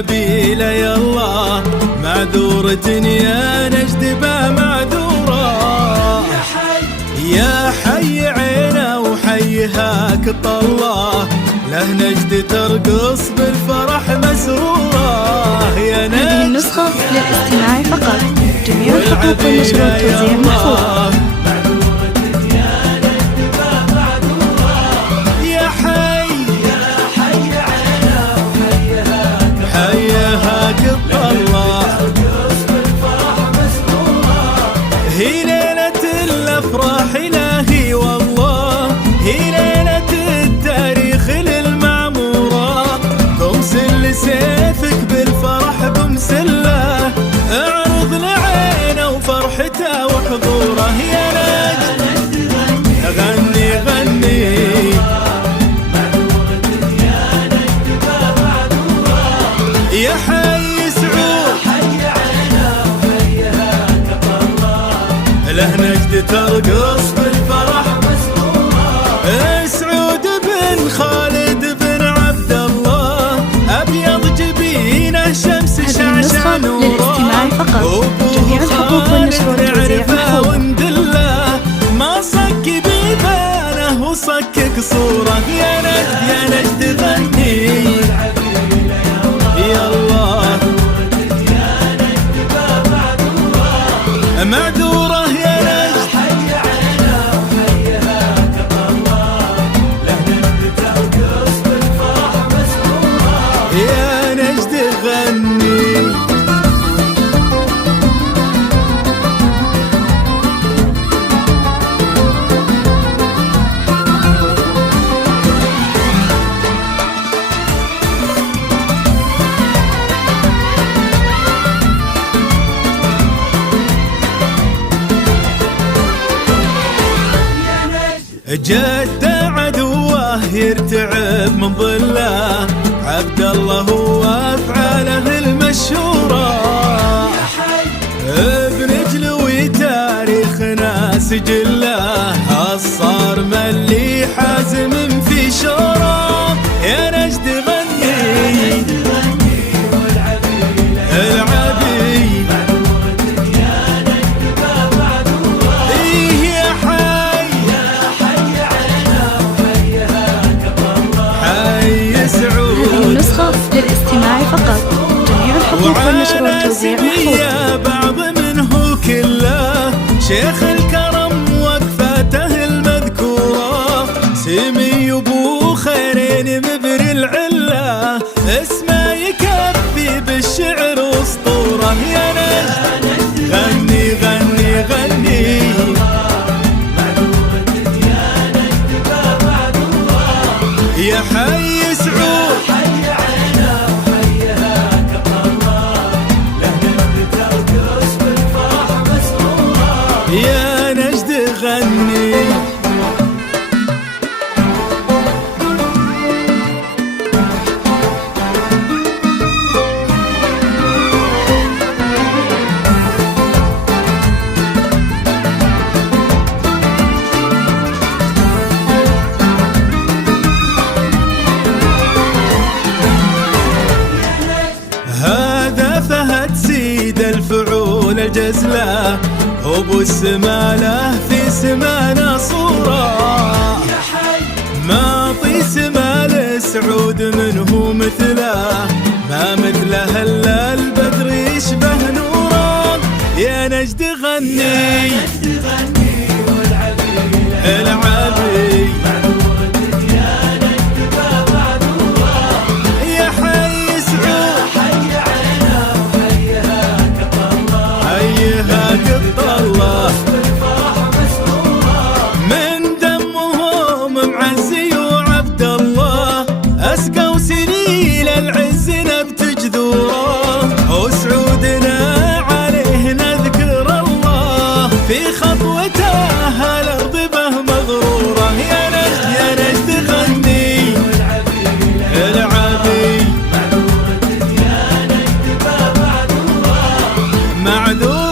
والعبيلة يلا معذورة يا نجد معذورة. يا حي عينه وحيها كالطلة له نجد ترقص بالفرح مسرورة. يا نجد هذه النسخة للاستماع فقط، جميع الحقوق والنشر والتوزيع محفوظة. هي ليلة الأفراح إلهي والله، هي ليلة التاريخ للمعمورة. بمسل سيفك بالفرح بمسله، اعرض لعينه وفرحته وحضوره. يا نجد غني غني يا حي سعود له نجد ترقص بالفرح مسرورة. سعود بن خالد بن عبد الله أبيض جبينه شمس شعشع نوره. للاستماع فقط، جميع الحقوق والنشر والتوزيع محفوظة. ما صك بيبانه وصكك صورة. يا نجد غني يلا معذورة. يا نجد حي عينه وحيها كالله له نجد ترقص بالفرح مسرورة. يا نجد غني جد عدوه يرتعب من ظله، عبد الله هو افعاله المشهوره. ابن جلوي تاريخنا سجله، الصارم اللي حازم في شوره. يا نجد غني العبي النسخة للاستماع فقط، جميع الحقوق والنشر والتوزيع محفوظة. بعض منه كله شيخ الكرم وقفاته المذكورة. سمي ابو خيرين مبر العله، اسمه يكفي بالشعر اسطورة. يا نجد غني غني غني يا حي سعود يا نجد غني. هذا فهد سيد الفعول الجزله، أبو السمالة في سمانة صورة. ما طي سمال سعود منه مثله، ما مثله إلا البدر يشبه نورا. يا نجد غني العبي يا حي سعود حيها كالطلة من دمهم معزي وعبد الله، أسقوا سنين العز نبت جذوره. وسعودنا عليه نذكر الله، في خطوته الأرض به مغرورة. يا نجد غني العبي معذور